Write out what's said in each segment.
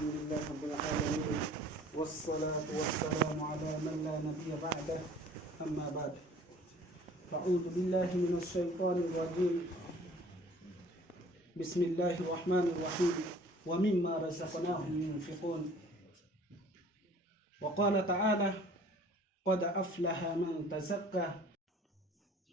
Alhamdulillah Rabbil Alamin. Wassalatu wassalamu ala man la nabiyya ba'dah. Amma ba'd. A'udhu billahi minash shaitanir rajim. Bismillahir rahmanir rahim. Wa mimma razaqnahum yunfiqun. Wa qala ta'ala qad aflaha man tazakka.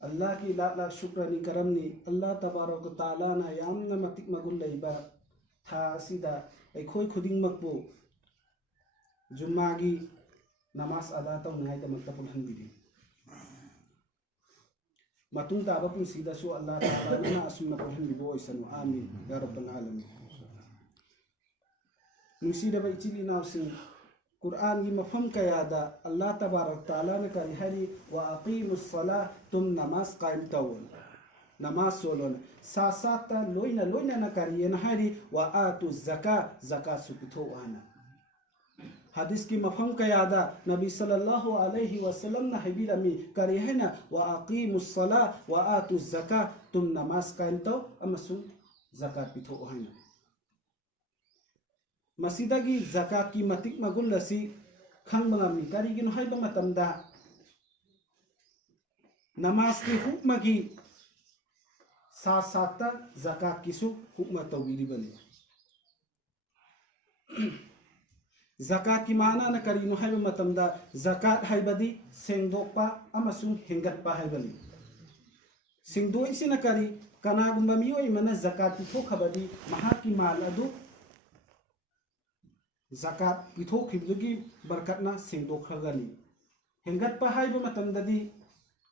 अल्लाह की लाख लाख शुक्र करमनी अल्लाह तबारक ताला ना यामना मतिक मगुल लैबा था असिदा अखोई खुदिंगमकबो जुम्मागी नमाज अदा तौनाइदमक्ता पुलहनबिरी matung ta bapun sida su Allah Ta'ala na asumna puhan bibo isanu amin ya rabbal alamin. Nusida ba ichili na sing Quran gi mafham kayada Allah Tabarak Ta'ala na kari hari wa aqimus salah tum namaz qaim tawon namaz solon sa sata loina na kari na hari wa atu zakat supito wana. Hadis की मफहम का यादा नबी सल्लल्लाहु अलैहि वसल्लम ने हबीला में करे है ना व अकीमुस सला व आतुज ज़का तुम नमाज कायम तो अमसु ज़कात पिथो है ना मसीदा की ज़कात की मतिक मगुल लसी खंग मंगमी करी की नुहाई बमतमदा नमाज की हुक्म की साथ साथ ज़कात की सु हुक्म तौबीरी बने ज़कात की माना न करी नुहाई मतमदा ज़कात हाइबदी सेंगदोपा अमसुंग हेंगतपा हाइबली सेंगदो इसे न करी कनागुंबा मियोय मना ज़कात पिथोखबदी महा की माल अदु ज़कात पिथोखिबदुगी बरकतना सेंगदोखगनी हेंगतपा हाइब मतमददी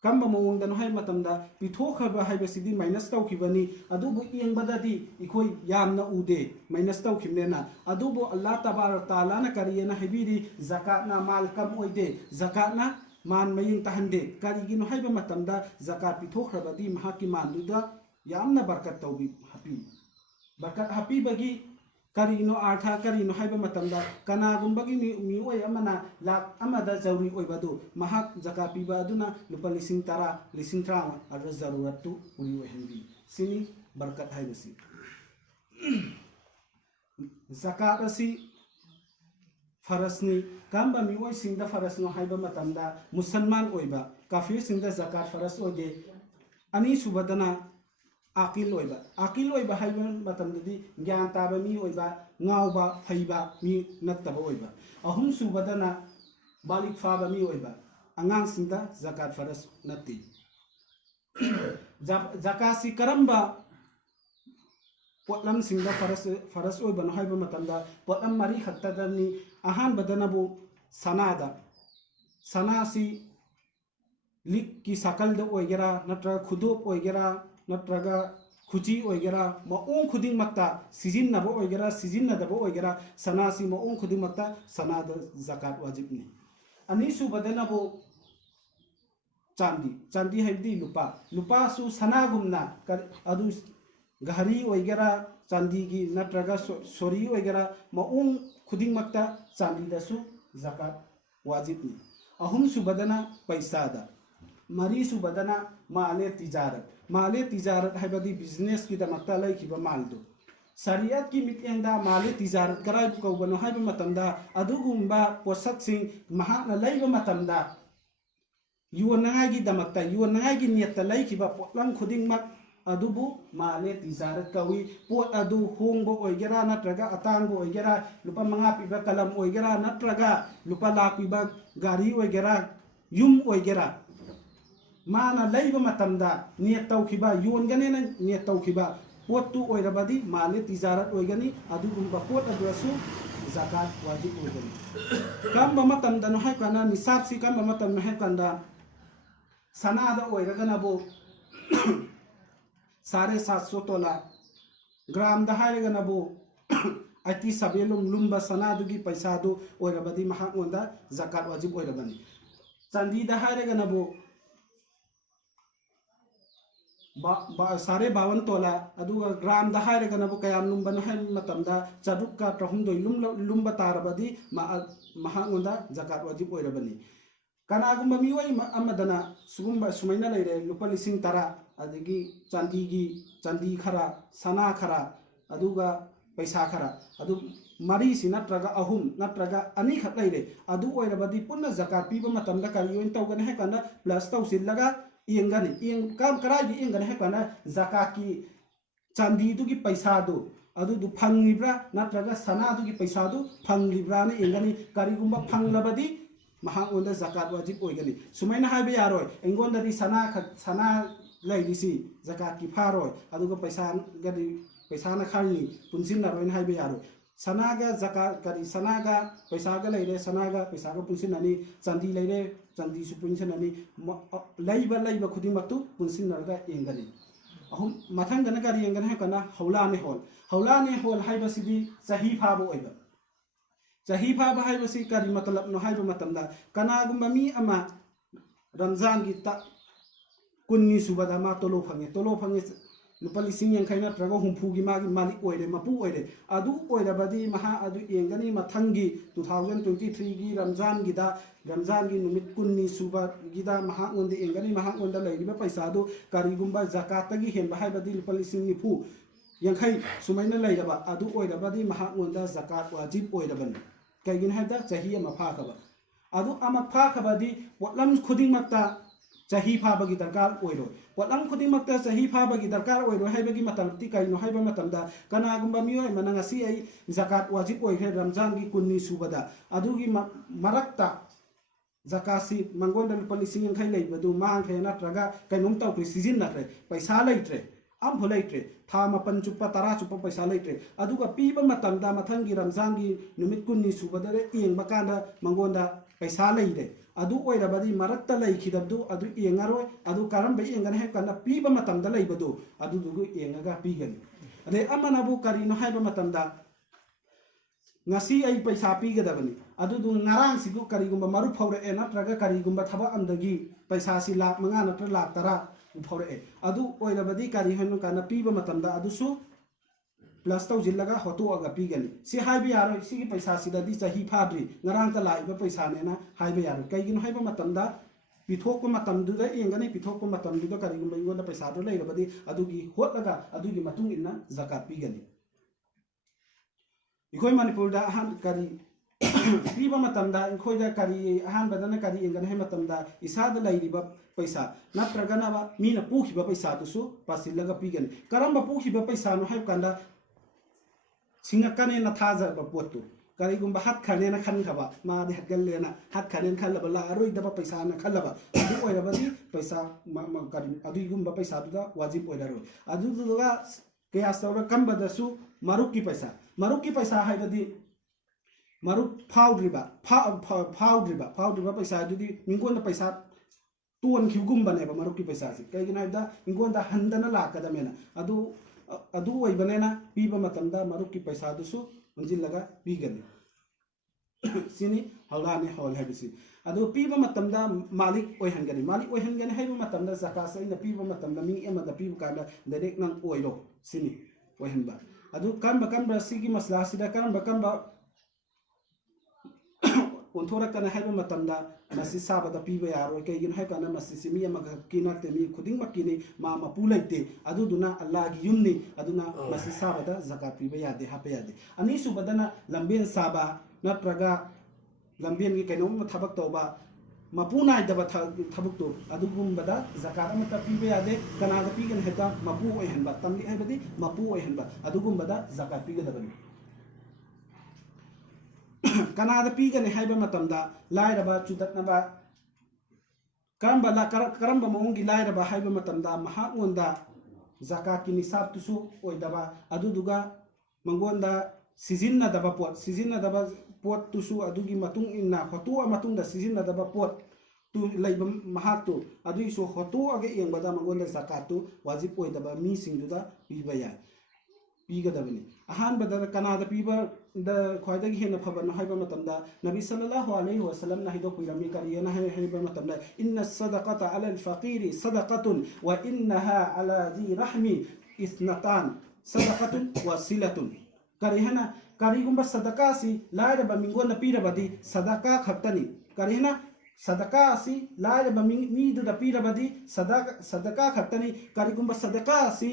कम मौंग नुहाई मतमदा पिथोखब हाइबसिदी माइनस तौखिबनी अदुबु इयंगबददी इखोय यामना उदे माइनस तौखिबनेना अदुबु अल्लाह तबारक ताला न करियना हबीरी ज़कात ना माल कम ओइदे ज़कात ना मान मयिंग तहंदे करिगी नुहाई मतमदा ज़कात पिथोखबदी महा की मानदुदा यामना बरकत तौबी हपी बरकत हपी बगी करीनो आर्था करीनो हाइब मतमदा कनागुंबगी मिओय अमना लाख अमदा जरूरी ओइबदु महक ज़कात पिबा अदुना लुपा लिसिंग तरा लिसिंग त्राम अर जरूरतु उली ओहंबी सिनी बरकत हाइबसी ज़कात असि फरसनी कांबा मिओय सिंगदा फरसनो हाइब मतमदा मुसलमान ओइबा काफिर सिंगदा ज़कात फरस ओइदे अनि सुबदना आकिल ओइबा हाइबा मतमददी ज्ञान ताबा मी ओइबा ngawa फैबा मी नत्तबा ओइबा अहुम सुबदना बालिक फाबा मी ओइबा अंगांग सिंदा ज़कात फरस नत्ती ज़कात सी करम्बा पोटलम सिंदा फरस ओइबा न हाइबा मतमदा पोटलम मरी खत्तदनी अहान बदनबु सना सी लिक की सकल द ओइगेरा नत्रा खुदोप ओइगेरा नत्रगा खुची ओइगेरा मओं खुदिंग मक्ता सिजिन नबो ओइगेरा सिजिन नदबो ओइगेरा सनासी मओं खुदिंग मक्ता सनाद ज़कात वाजिब ने अनीसु बदनबो चांदी हैबदी लुपा सु सनागुमना अदु गहरी ओइगेरा चांदी की नत्रगा सोरी ओइगेरा मओं खुदिंग मक्ता चांदी दसु ज़कात वाजिब ने अहुम सुबदना पैसादा मरी सुबदना माले तिजारत हाइबदी बिजनेस की दमक्ता लैखिबा मालदो शरीयत की मित्यंदा माले तिजारत कराय कौबनो हाइबा मतमदा अदुगुंबा पोसक्सिंग महाना लैबा मतमदा युवनागी की दमक्ता युवनागी की नियत लैखिबा पोटलम खुदिंगमक अदुबु माले तिजारत कवी पोट अदु होंगबो ओइगेरा नत्रगा अतांगबो ओइगेरा लुपा मंगा पिबा कलम ओइगेरा नत्रगा लुपा लाख पिबा गाड़ी ओइगेरा युम ओइगेरा माना लैबा मतमदा नियत तौखिबा योनगने नियत तौखिबा पोटु ओइरबदी माले तिजारत ओइगनी अदुगुंबा पोट अदुसु ज़कात वाजिब ओइगनी कम मतमदा न हाइकाना निसाब सी कम मतम न हाइकांदा सनादा ओइरगनबो 750 तोला ग्राम दा हाइरगनबो 87 लुम्बा सनादुगी पैसादु ओइरबदी महाओंदा ज़कात वाजिब ओइरबनी चांदी दा हाइरगनबो 52 तोला अदुगा ग्राम दा हायरगनबो कयाम लुम्बनो है मतमदा चादुक्का प्रहुमदोय लुम्बा तारबदी महांगोंदा जाकात वाजिब ओइरबनी कनागुम्बा मियोय अमदना सुगुम्बा सुमैना लेरे लुपा लिसिंग तरा अदगी चांदी खरा सना खरा अदुगा पैसा खरा अदु मरी सि नत्रगा अहुम नत्रगा अनी खत लेरे अदु ओइरबदी पुन्ना जाकात पीबा मतमदा करियोइन तौगन है कना प्लस तौसिलगा इंगनी इंग काम कराई इंगन है कना जाकात की चांदी दुगी पैसा दो अदु फंगिब्रा नत्रगा सना दुगी पैसा दो फंगिब्रा ने इंगनी करिगुम्बा फंगलबदी महांगोंदा जाकात वाजिब ओइगनी सुमैना हाइबे यारोय एंगोंदरी सना लैदिसी जाकात की फारोय अदुगा पैसा ना खानी पुनसिन रोइन हाइबे यारोय सनागा जाकात करी सनागा पैसागा लेरे सनागा पैसागा पुनसिननी चांदी लेरे चांदी सु पुनसिननी लैबा खुदिमक्तु पुनसिनरगा एंगनी अहुम मथंगना करी एंगन है कना हौलाने हॉल हाइबसिदी सही फाबो ओइबा सही फाबा हाइबसि करी मतलब नो हाइबा मतमदा कनागुम्बा मी अमा रमजान की ता कुन्नी सुबदा मा तोलो फंगे लुपा लिसिंग यांखै नत्रगा हुंफुगी मागी मालिक ओइरे मपु ओइरे अदु ओइरबदी महा अदु एंगनी मथंगी 2023 गी रमजान गी नुमित कुन्नी सुबा गिदा महा ओंदे एंगनी महा ओंदा लैरिबा पैसा दु करिगुम्बा जाकात गी हेनबा हाइबदी लुपा लिसिंग निफु यांखै सुमैना लैरबा अदु ओइरबदी महा ओंदा जाकात वाजिब ओइरबन कैगिन हाइदा चाही अमा फाखबा अदु अमा फाखबदी पोटलम खुदिंगमक्ता चाही फाबगी दरकार ओइरो पोटलम खुदिंगमक्ता चाही फाबगी दरकार ओइरो हाइबगी मतमति कैनो हाइबा मतमदा कनागुम्बा मियोय मनंगसी आई जाकात वाजिब ओइखे रमजान की कुन्नी सुबदा अदुगी मरक्ता जाकासी मंगोंदा लुपा लिसिंग यांखै लैबदु मांगखे नत्रगा कैनोम तौखे सिजिननख्रे पैसा लैत्रे am holaitre tha mapan chupa tara chupa paisa laitre aduga piba matamda mathangi ramzan gi numit kunni subadare eng bakanda mangonda paisa laire adu oirabadi maratta laikhidabdu adu engaroi adu karamba engan he kana piba matamda laibadu adu dugu engaga pigani ade amanabu karino haiba matamda ngasi ai paisa pigadabani adu du ngarang sigu karigumba maru phawre e natraga karigumba thaba amdagi paisa si lakh manga natra lakh tara उफौरे अदु ओइरबदी करी हनु काना पीबा मतमदा अदुसु plus तौजिल्लगा होतोअगा पीगनी सि highway यारो सिगी पैसा सिददी चाही फाद्री ngaraang ta Laiba पैसा नेना हाइबे यारो कैगिन हाइबा मतमदा पिथोक मतमदुदा एंगनी पिथोक मतमदुदा करिगुम इंगोदा पैसा दो लैरबदी अदुगी होतगा अदुगी मतुंग इन्ना zakat पीगनी इखोय मणिपुर दा हान करी पीबा मतमदा इखोयदा करी हान बदना करी एंगन है मतमदा इसादा लैरिबा पैसा नत्रगनाबा मीना पुखिबा पैसा दुसु पासिलगा पीगन करम्बा पुखिबा पैसा नो हाइब कांदा सिंगकने न थाजबा पोतु करिगुम्बा हात खाने न खनखबा मा दे हगलेना हात खाने खलबा ला अरोइदबा पैसा न खलबा अदु ओइरबदी पैसा करि अदुगुम्बा पैसा दुदा वाजिब ओइररो अदुदुगा कया सौरा कम्बदसु मारुक की पैसा हाइबदी मारुक फाउद्रिबा पैसा दुदी मिंगोन पैसा तुवन खिगुम्बनेबा मारुक की पैसा से कैगिनाइदा मिंगोन दा हंदना लाकदमेना अदु ओइबनेना पीबा मतमदा मारुक की पैसा दुसु मंजिलगा पीगनी सिनी हौलाने हौल हैबिसी अदु पीबा मतमदा मालिक ओइहनगनी हैबा मतमदा zakat से पीबा मतमदा मिंग एमदा पीबा कांदा डायरेक्ट नंग ओइरो सिनी ओइहनबा अदु कम सिगी मसला सिदा कम उन्थोरकना हैबा मतमदा मसी साबदा पीबा यारो कैगिन है काना मसी सिमी अमगा किनाते मी खुदिंग मकिनी मा मपु लैते अदुदुना अल्लाह की युमनी अदुना मसी साबदा zakat पीबा यादे हापे यादे अनि सुबदना लंबेन साबा नत्रगा लंबेन की कैनोम थबक तोबा मपु नाइदबा थबक तो अदुगुम्बदा zakat अमता पीबा यादे कनागा पीगन हेता मपु ओइहनबा तमली हैबदी मपु ओइहनबा अदुगुम्बदा zakat पीगदबनी कनादा पीगने हाइबा मतमदा लाइरबा चुदकनबा करम्बा मौंगी लाइरबा हाइबा मतमदा महाओंदा zakat की निसाब तुसु ओइदबा अदुदुगा मंगोंदा सिजिन्नदबा पोट तुसु अदुगी मतुंग इन्ना होतोआ मतुंगदा सिजिन्नदबा पोट तु लैबा महातु अदुइसु होतोआगे एंगबदा मंगोंदा zakat तु वाजिब ओइदबा मी सिंगदुदा पीबा याय पीगदबनी अहान बदर कनादा पीबा दा ख्वाइदगी हेन फबन हाइबा मतमदा नबी सल्लल्लाहु अलैहि वसल्लम ना हिदो कुइरमी करियना हाइबा मतमदा इन्न सदक़ता अला फ़कीर सदक़तुन व इन्नहा अला ज़ी रहमी इस्नतान सदक़तुन व सिलतुन करिहना करिगुंबा सदका सी लायरबा मिंगोन पीरबदी सदका खक्तनी करिहना सदका सी लायरबा मीदुदा पीरबदी सदका खक्तनी करिगुंबा सदका सी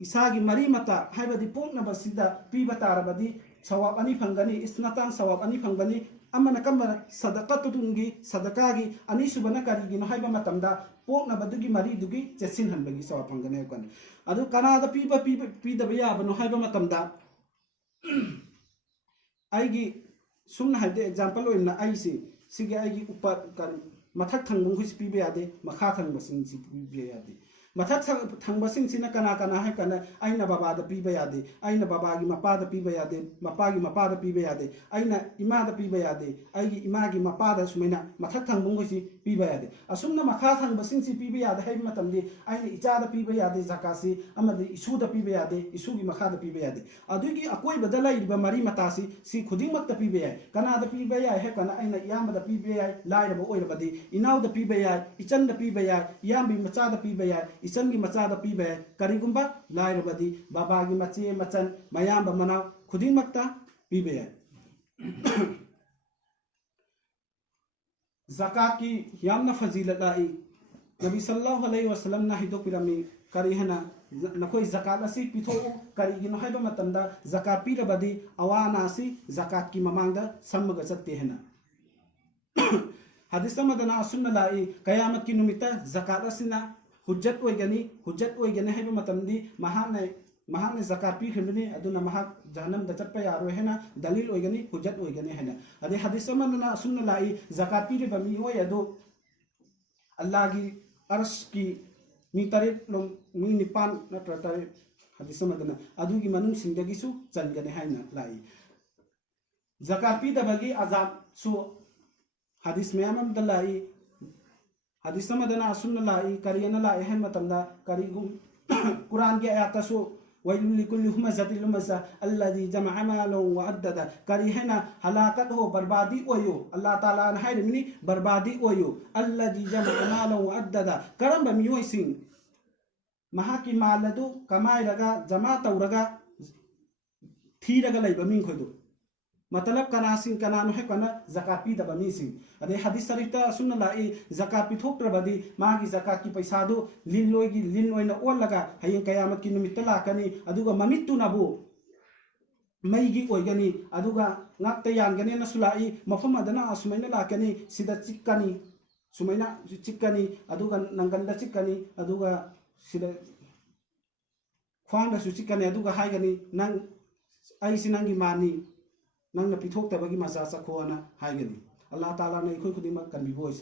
इसागी मरी मता हाइबदी पोंगनबसिदा पीबा तारबदी सवाब अनि फंगनी इस्नतान सवाब अनि फंगनी अमना कमना सदकतुंगी सदकागी अनि सुबना करिगी न हाइबा मतमदा पोंगनबदुगी मरी दुगी चेसिन हनबगी सवाब फंगने कन अदु कनादा पीदबा याबनो हाइबा मतमदा आइगी सुमना हाइदे एग्जांपल ओइना आइसी सिगे आइगी उपर कर मथक थंगबुं हुस पीबे यादे मखा थंगबसिन सि पीबे यादे मथक थंगबसिंगसिना कना कना है कना आइना बाबादा पीबे यादे आइना बाबागी मपादा पीबे यादे मपागी मपादा पीबे यादे आइना इमादा पीबे यादे आइगी इमागी मपादा सुमेना मथक थंगबुं हुसी पीबे यादे असुमना मखा थंगबसिंगसि पीबे यादे है मतमदि आइना इचादा पीबे यादे जकासी अमदि इसूदा पीबे यादे इसूगी मखादा पीबे यादे अदुगी अकोइबदा लाइरिबा मरी मतासी सि खुदिंगमक्ता पीबे याय कनादा पीबे याय है कना आइना इयामदा पीबे याय लाइरबा ओइरबदि इनाउदा पीबे याय इचंदा पीबे याय इयामबी मचादा पीबे याय इचंगी मचादा पीबे याय करिगुंबा लाइरबदि बाबागी मचे मचन मयामबा मनाव खुदिंगमक्ता पीबे याय ज़कात की यामना फजीलत लाई नबी सल्लल्लाहु अलैहि वसल्लम ना हिदो पिरामी करिहना नखोई ज़कात असी पिथो करिगिनो हाइबा मतंदा ज़कात पीरबदी अवानासी ज़कात की ममांगदा सम्मगा चत्ते हेना हदीस मदना सुन्ना लाई कयामत की नुमिता ज़कात असिना हुज्जत ओइगनी हाइबा मतंदी महाने ज़कात पीखिबनी अदुना महाक जहन्नम द चप्पा यारो हेना दलील ओइगनी हुज्जत ओइगनी हेना अदे हदीस मदना सुन्ना लाई ज़कात पीरिबा मी ओय अदो अल्लाह की अर्श की मी तरेट लोम मी निपान नत्र तरे हदीस मदना अदुगी मनुंग सिंदगिसु चनगने हाइना लाई ज़कात पीदबगी अजाब सु हदीस मयामम दलाई हदीस मदना सुन्ना लाई करियना लाई है मतमदा करिगुम कुरान की आयत सु वैलुल लिकुल्लि हुमज़तिल लुमज़ा अल्लज़ी जमअ मालन व अद्ददा करिहना हलाकत हो बर्बादी ओयो अल्लाह ताला न हाइरमिनी बर्बादी ओयो अल्लज़ी जमअ मालन व अद्ददा करम मियोय सिंह महाकी मालदु कमाइरगा जमा तौरगा थीरगा लैबा मिंग खोदु मतलब कनासिंग कनानो है कना ज़कात पीदबा मिसिंग अदे हदीस शरीफता सुन्ना लाई ज़कात पिथोक्त्रबदी मागी ज़कात की पैसादु लिन ओइना ओलगा हयें कयामत की नुमित्ता लाकनी अदुगा ममित्तुनाबु Maggi ओइगनी अदुगा ngakta yangane na sulai mafam adana asumaina lakani sida chikkani sumaina chikkani aduga nanganda chikkani aduga sida khwangda su chikkani aduga haigani nang ai sinangi mani nang na pithok tabagi masa sakhoana haigani Allah Taala na ikhoi khudima kan bi voice